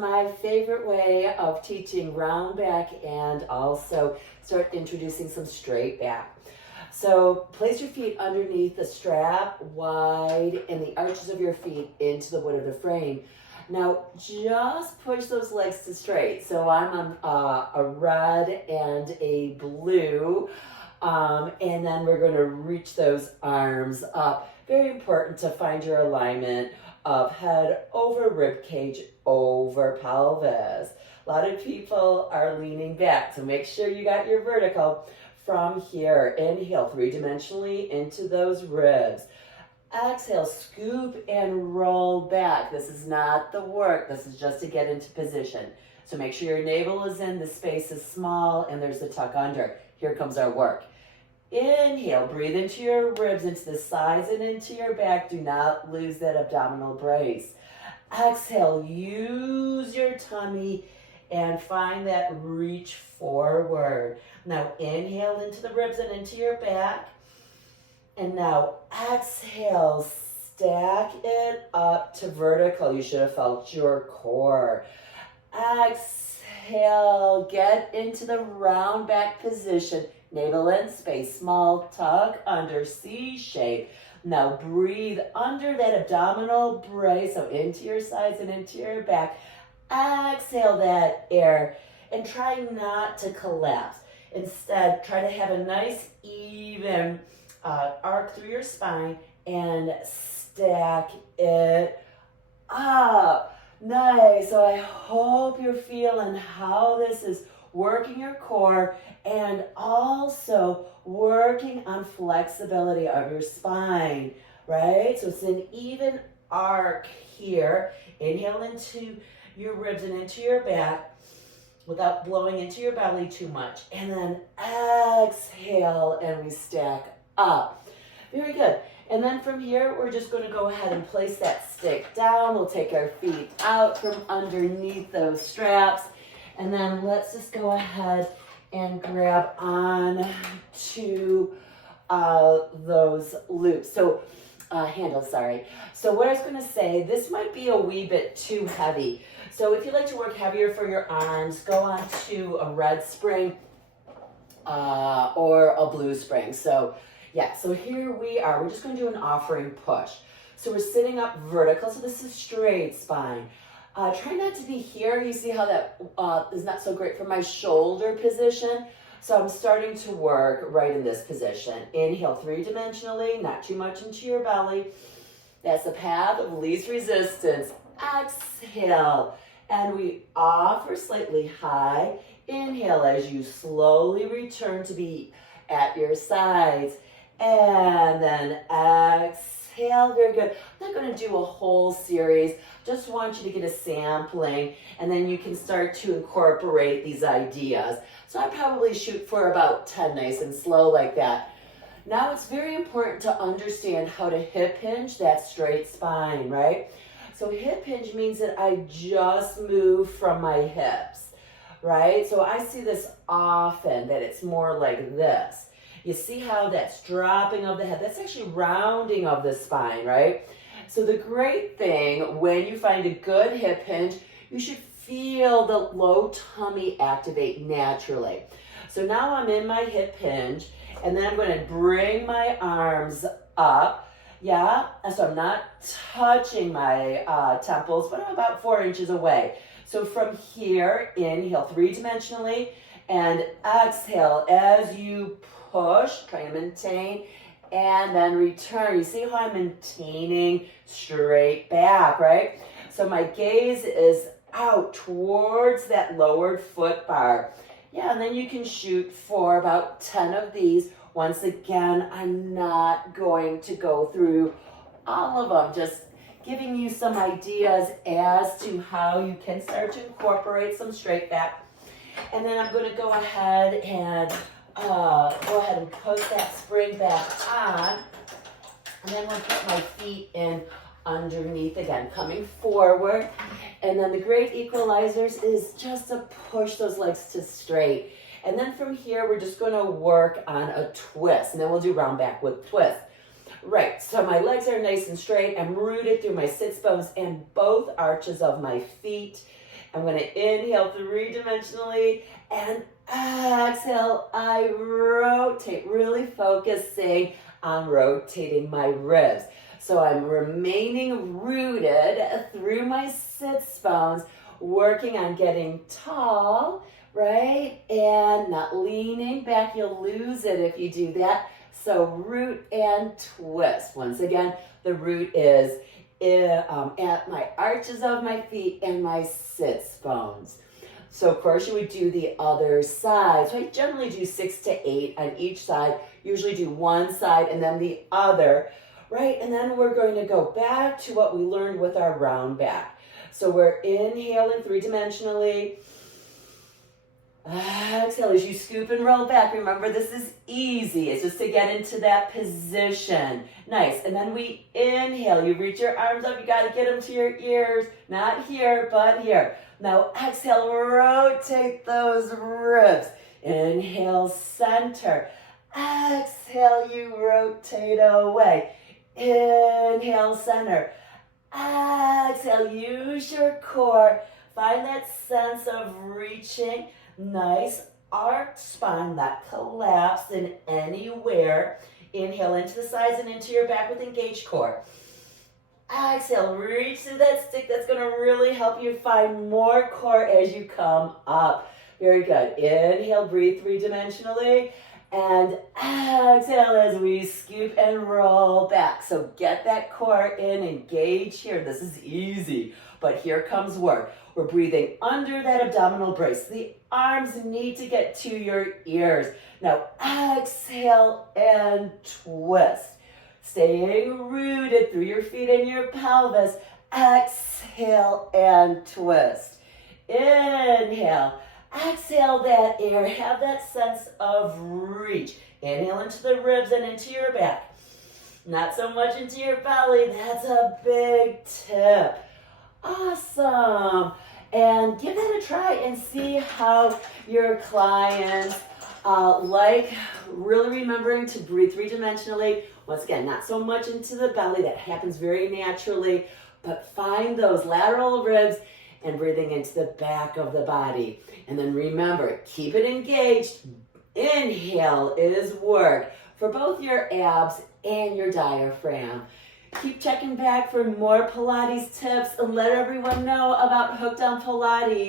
my favorite way of teaching round back and also start introducing some straight back. So place your feet underneath the strap wide and the arches of your feet into the wood of the frame. Now just push those legs to straight. So I'm on a red and a blue, and then we're going to reach those arms up. Very important to find your alignment of head over rib cage over pelvis. A lot of people are leaning back, so make sure you got your vertical. From here, inhale three-dimensionally into those ribs. Exhale, scoop and roll back. This is not the work. This is just to get into position. So make sure your navel is in, the space is small, and there's a tuck under. Here comes our work. Inhale, breathe into your ribs, into the sides and into your back. Do not lose that abdominal brace. Exhale, use your tummy and find that reach forward. Now inhale into the ribs and into your back. And now exhale, stack it up to vertical. You should have felt your core. Exhale, get into the round back position. Navel in, space small, tuck under, C shape. Now breathe under that abdominal brace, so into your sides and into your back. Exhale that air and try not to collapse. Instead, try to have a nice even arc through your spine and stack it up. Nice. So I hope you're feeling how this is working your core and also working on flexibility of your spine, right? So it's an even arc here. Inhale into your ribs and into your back without blowing into your belly too much. And then exhale and we stack up. Very good. And then from here, we're just going to go ahead and place that stick down. We'll take our feet out from underneath those straps. And then let's just go ahead and grab on to those loops. So handles, sorry. So what I was going to say, this might be a wee bit too heavy. So if you like to work heavier for your arms, go on to a red spring or a blue spring. So yeah, so here we are. We're just going to do an offering push. So we're sitting up vertical. So this is straight spine. Try not to be here. You see how that is not so great for my shoulder position. So I'm starting to work right in this position. Inhale three-dimensionally, not too much into your belly. That's the path of least resistance. Exhale, and we offer slightly high. Inhale as you slowly return to be at your sides. And then exhale, very good. I'm not going to do a whole series. Just want you to get a sampling, and then you can start to incorporate these ideas. So I probably shoot for about 10 nice and slow like that. Now it's very important to understand how to hip hinge that straight spine, right? So hip hinge means that I just move from my hips, right? So I see this often, that it's more like this. You see how that's dropping of the head? That's actually rounding of the spine, right? So the great thing, when you find a good hip hinge, you should feel the low tummy activate naturally. So now I'm in my hip hinge, and then I'm going to bring my arms up. Yeah, so I'm not touching my temples, but I'm about 4 inches away. So from here, inhale three-dimensionally, and exhale as you push, try to maintain, and then return. You see how I'm maintaining straight back, right? So my gaze is out towards that lowered foot bar. Yeah, and then you can shoot for about 10 of these. Once again, I'm not going to go through all of them, just giving you some ideas as to how you can start to incorporate some straight back. And then I'm going to go ahead and put that spring back on, and then we'll put my feet in underneath again, coming forward. And then the great equalizers is just to push those legs to straight. And then from here, we're just going to work on a twist, and then we'll do round back with twist. Right, so my legs are nice and straight. I'm rooted through my sits bones and both arches of my feet. I'm going to inhale three-dimensionally and exhale, I rotate, really focusing on rotating my ribs. So I'm remaining rooted through my sits bones, working on getting tall, right? And not leaning back. You'll lose it if you do that. So root and twist. Once again, the root is at my arches of my feet and my sits bones. So of course you would do the other side. So I generally do 6 to 8 on each side. Usually do one side and then the other, right? And then we're going to go back to what we learned with our round back. So we're inhaling three-dimensionally. Exhale as you scoop and roll back. Remember, this is easy. It's just to get into that position. Nice. And then we inhale. You reach your arms up. You got to get them to your ears. Not here, but here. Now exhale, rotate those ribs. Inhale, center. Exhale, you rotate away. Inhale, center. Exhale, use your core. Find that sense of reaching. Nice arched spine, not collapse in anywhere. Inhale into the sides and into your back with engaged core. Exhale, reach through that stick. That's going to really help you find more core as you come up. Very good. Inhale, breathe three-dimensionally. And exhale as we scoop and roll back. So get that core in, engage here. This is easy, but here comes work. We're breathing under that abdominal brace. The arms need to get to your ears. Now exhale and twist. Staying rooted through your feet and your pelvis. Exhale and twist. Inhale. Exhale that air. Have that sense of reach. Inhale into the ribs and into your back. Not so much into your belly. That's a big tip. Awesome. And give that a try and see how your clients like really remembering to breathe three-dimensionally. Once again, not so much into the belly. That happens very naturally. But find those lateral ribs and breathing into the back of the body. And then remember, keep it engaged. Inhale is work for both your abs and your diaphragm. Keep checking back for more Pilates tips and let everyone know about Hooked on Pilates.